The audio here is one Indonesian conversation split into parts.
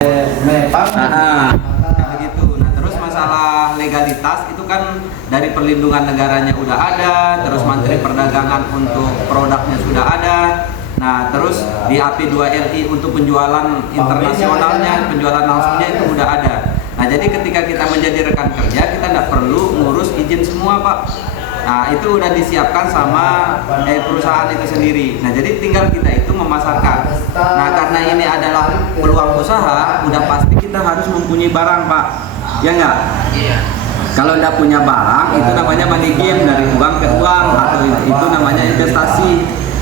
Begitu. Nah, terus masalah legalitas itu kan dari perlindungan negaranya udah ada, terus Menteri Perdagangan untuk produknya sudah ada. Nah, terus di AP2RI untuk penjualan internasionalnya, penjualan langsungnya itu udah ada. Nah, jadi ketika kita menjadi rekan kerja, kita tidak perlu ngurus izin semua, Pak. Nah, itu udah disiapkan sama perusahaan itu sendiri. Nah, jadi tinggal kita itu memasarkan. Nah, karena ini adalah peluang usaha, udah pasti kita harus mempunyai barang, Pak. Ya enggak? Iya. Kalau tidak punya barang, itu namanya money game, dari uang ke uang, atau itu namanya investasi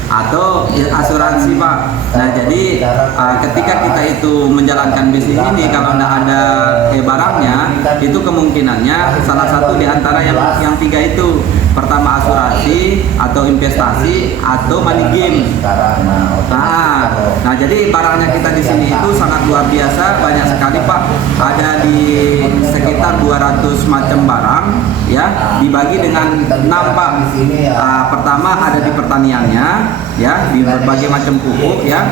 atau asuransi, Pak. Nah, jadi ketika kita itu menjalankan bisnis ini, kalau tidak ada barangnya, itu kemungkinannya salah satu di antara yang tiga itu. Pertama asuransi atau investasi atau money game. Nah, jadi barangnya kita di sini itu sangat luar biasa, banyak sekali, Pak. Ada di sekitar 200 macam barang, ya, dibagi dengan 6, Pak. Pertama ada di pertaniannya, ya, di berbagai macam pupuk, ya,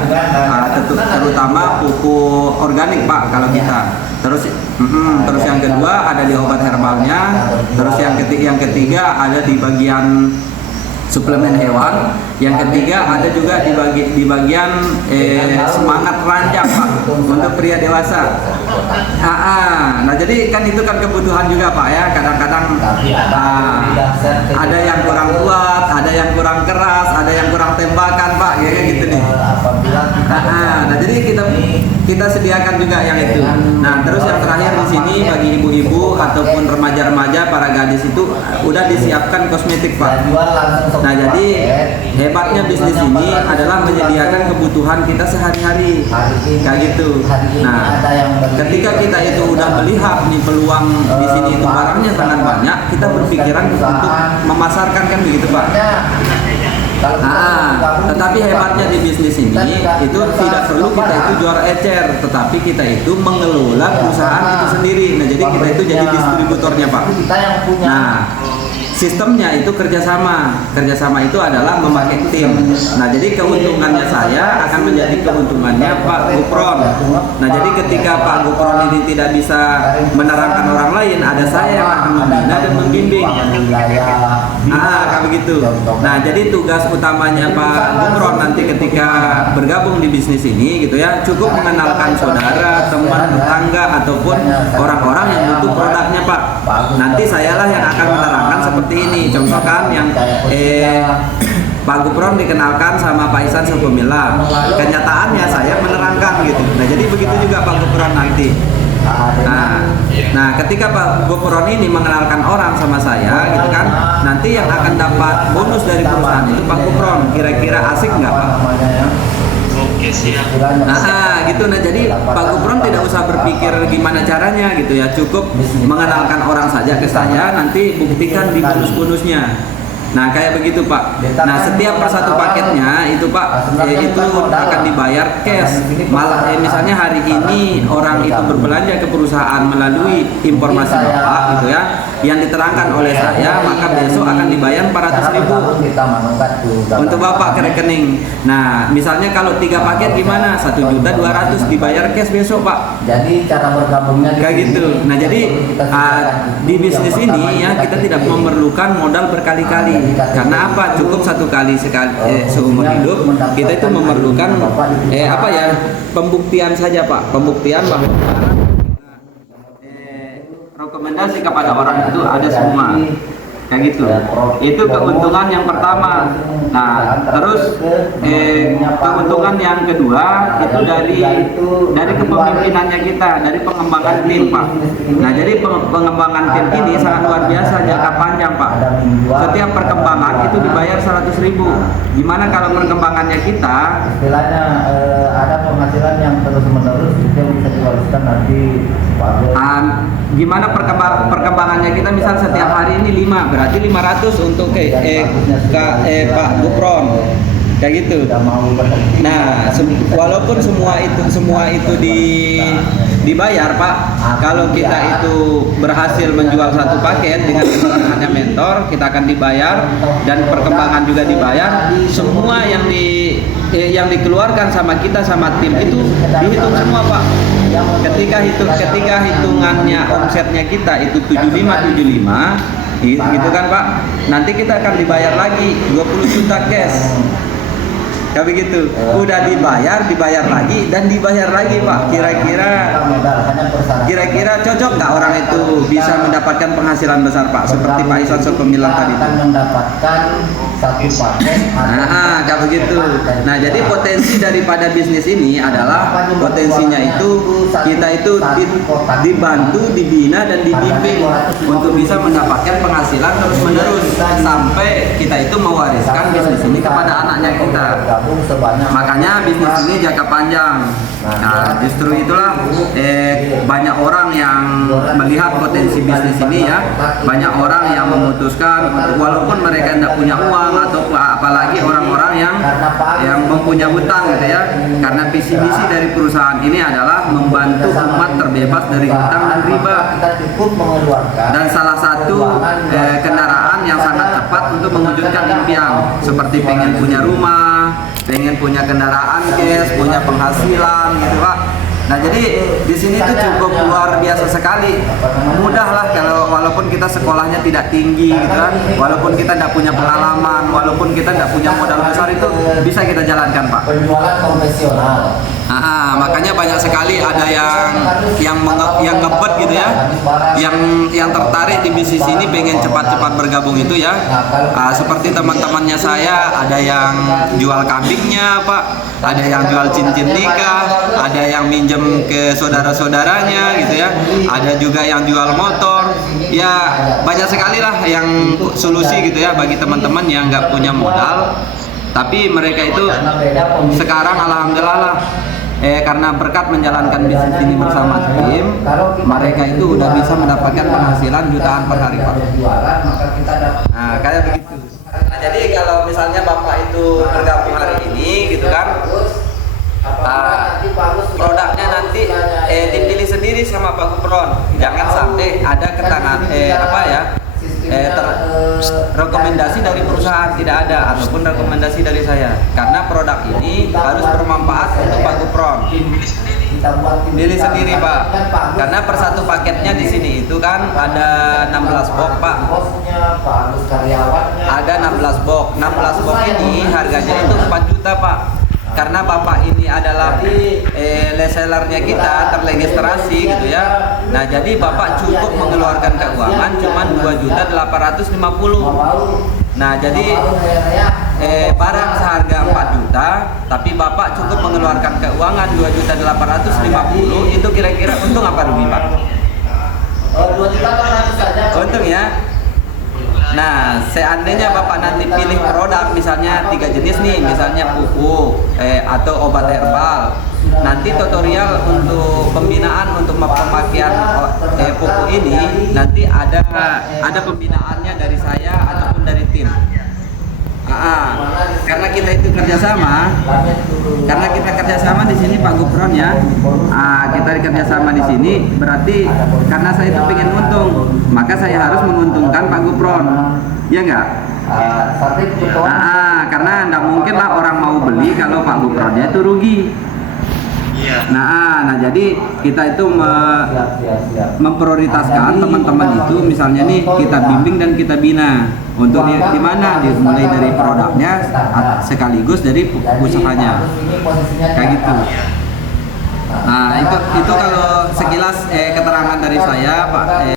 terutama pupuk organik, Pak, kalau kita. Terus yang kedua ada di obat herbalnya, terus yang ketiga ada di bagian suplemen hewan, yang ketiga ada juga di bagian semangat rancang, Pak, untuk pria dewasa. Nah, jadi kan itu kan kebutuhan juga, Pak, ya. Kadang-kadang ada yang kurang kuat, ada yang kurang keras, ada yang kurang tembakan, Pak, kayak gitu nih. Nah, jadi kita sediakan juga yang itu. Nah, terus yang terakhir di sini bagi ibu-ibu ataupun remaja-remaja, para gadis itu udah disiapkan kosmetik, Pak. Nah, jadi hebatnya bisnis ini adalah menyediakan kebutuhan kita sehari-hari, kayak gitu. Nah, ketika kita itu udah melihat nih peluang di sini itu barangnya sangat banyak, kita berpikiran untuk memasarkan, kan begitu, Pak. Tetapi hebatnya di bisnis ini itu tidak perlu kita itu juara ecer, tetapi kita itu mengelola perusahaan itu sendiri. Nah, jadi kita itu jadi distributornya, Pak. Nah, sistemnya itu kerjasama itu adalah memakai tim. Nah, jadi keuntungannya saya akan menjadi keuntungannya Pak Gupron. Nah, jadi ketika Pak Gupron ini tidak bisa menerangkan orang lain, ada saya yang akan membina dan membimbing. Kayak begitu. Nah, jadi tugas utamanya Pak Gupron nanti ketika bergabung di bisnis ini, gitu ya, cukup mengenalkan saudara, teman, tetangga ataupun orang-orang yang butuh produknya, Pak. Nanti sayalah yang akan menerangkan seperti ini. Contoh kan yang Pak Gupron dikenalkan sama Pak Isan Sepemilang. Kenyataannya saya menerangkan gitu. Nah, jadi begitu juga Pak Gupron nanti. Nah, ketika Pak Gupron ini mengenalkan orang sama saya, gitu kan, nanti yang akan dapat bonus dari perusahaan itu Pak Gupron. Kira-kira asik nggak, Pak? Oke, siap. Gitu. Nah, jadi Pak Gupron tidak usah berpikir gimana caranya, gitu ya. Cukup mengenalkan orang saja ke saya, nanti buktikan di bonus-bonusnya. Nah, kayak begitu, Pak. Nah, setiap per satu paketnya itu, Pak, itu akan dibayar cash. Malah misalnya hari ini orang itu berbelanja ke perusahaan melalui informasi Bapak, gitu ya, yang diterangkan oleh saya, maka besok akan dibayar 400.000 untuk Bapak ke rekening. Nah, misalnya kalau 3 paket gimana? 1.200.000 dibayar cash besok, Pak. Jadi cara bergabungnya kayak gitu. Nah, jadi di bisnis ini ya kita tidak memerlukan modal berkali-kali. Karena apa? Cukup satu kali seumur hidup. Kita itu memerlukan pembuktian saja, Pak. Pembuktian bahwa rekomendasi kepada orang itu ada semua. Kayak gitu. Itu keuntungan yang pertama. Nah, terus keuntungan yang kedua itu dari kepemimpinannya kita, dari pengembangan tim, Pak. Nah, jadi pengembangan tim ini sangat luar biasa, jangka panjang, Pak. Setiap perkembangan itu dibayar 100.000. Gimana kalau perkembangannya kita? Istilahnya ada penghasilan yang terus-menerus itu bisa diwariskan nanti. Gimana perkembangannya kita? Misal setiap hari ini 5, berarti 500 untuk Pak Gupron, kayak gitu. Nah, walaupun semua itu dibayar, Pak, kalau kita itu berhasil menjual satu paket dengan hanya mentor, kita akan dibayar, dan perkembangan juga dibayar. Semua yang dikeluarkan sama kita, sama tim itu dihitung semua, Pak. ketika hitungannya omsetnya kita itu 75 gitu kan Pak, nanti kita akan dibayar lagi 20 juta cash. Kayak begitu, udah dibayar lagi dan dibayar lagi Pak. Kira-kira cocok nggak orang itu bisa mendapatkan penghasilan besar Pak? Seperti Pak Isan Soko bilang tadi. Akan mendapatkan satu paket. Kayak begitu. Nah, jadi potensi daripada bisnis ini adalah potensinya itu kita itu dibantu, dibina dan dibimbing untuk bisa mendapatkan penghasilan terus menerus sampai kita itu mewariskan bisnis ini kepada anaknya kita. Makanya bisnis ini jangka panjang. Nah, justru itulah banyak orang yang melihat potensi bisnis ini ya. Banyak orang yang memutuskan untuk walaupun mereka tidak punya uang atau apalagi orang-orang yang mempunyai hutang gitu ya. Karena visi misi dari perusahaan ini adalah membantu umat terbebas dari hutang dan riba. Dan salah satu kendaraan yang sangat cepat untuk mewujudkan impian seperti pengen punya rumah, pengen punya kendaraan cash, punya penghasilan gitu Pak. Nah, jadi di sini tuh cukup luar biasa sekali. Mudah lah kalau walaupun kita sekolahnya tidak tinggi gitu kan, walaupun kita tidak punya pengalaman, walaupun kita tidak punya modal besar, itu bisa kita jalankan Pak. Penjualan konvensional. Makanya banyak sekali ada yang ngebet gitu ya, yang tertarik di bisnis ini, pengen cepat-cepat bergabung itu ya. Seperti teman-temannya saya, ada yang jual kambingnya Pak, ada yang jual cincin nikah, ada yang minjem ke saudara-saudaranya gitu ya, ada juga yang jual motor. Ya banyak sekali lah yang solusi gitu ya bagi teman-teman yang nggak punya modal, tapi mereka itu sekarang alhamdulillah lah karena berkat menjalankan bisnis ini bersama tim, mereka itu udah bisa mendapatkan penghasilan jutaan per hari Pak. Nah, kayak begitu. Nah, jadi kalau misalnya Bapak itu bergabung hari ini gitu kan, produknya nanti dipilih sendiri sama Pak Gubron. Jangan sampai ada rekomendasi dari perusahaan, tidak ada, ataupun rekomendasi dari saya, karena produk ini harus bermanfaat untuk Pak Gubron. Pilih sendiri Pak, karena per satu paketnya di sini itu kan ada 16 box Pak. Ada 16 box. 16 box ini harganya itu 4 juta Pak. Karena Bapak ini adalah resellernya kita, terregistrasi gitu ya. Nah, jadi Bapak cukup mengeluarkan keuangan cuma 2.850.000. Nah, jadi barang seharga 4 juta, tapi Bapak cukup mengeluarkan keuangan 2.850.000, itu kira-kira untung apa rugi Pak? 2.800.000 saja. Untung ya. Nah, seandainya Bapak nanti pilih produk misalnya 3 jenis nih, misalnya pupuk atau obat herbal. Nanti tutorial untuk pembinaan untuk pemakaian pupuk ini nanti ada pembinaannya dari saya ataupun dari tim. Karena kita itu kerjasama di sini Pak Gubron ya. Kita kerjasama di sini berarti karena saya itu pengen untung, maka saya harus menguntungkan Pak Gubron, ya enggak? Karena enggak mungkin lah orang mau beli kalau Pak Gubronnya itu rugi. Nah, jadi kita itu memprioritaskan teman-teman itu, misalnya nih kita bimbing dan kita bina untuk di mana, mulai dari produknya sekaligus dari usahanya, kayak gitu. Nah, itu kalau sekilas keterangan dari saya Pak.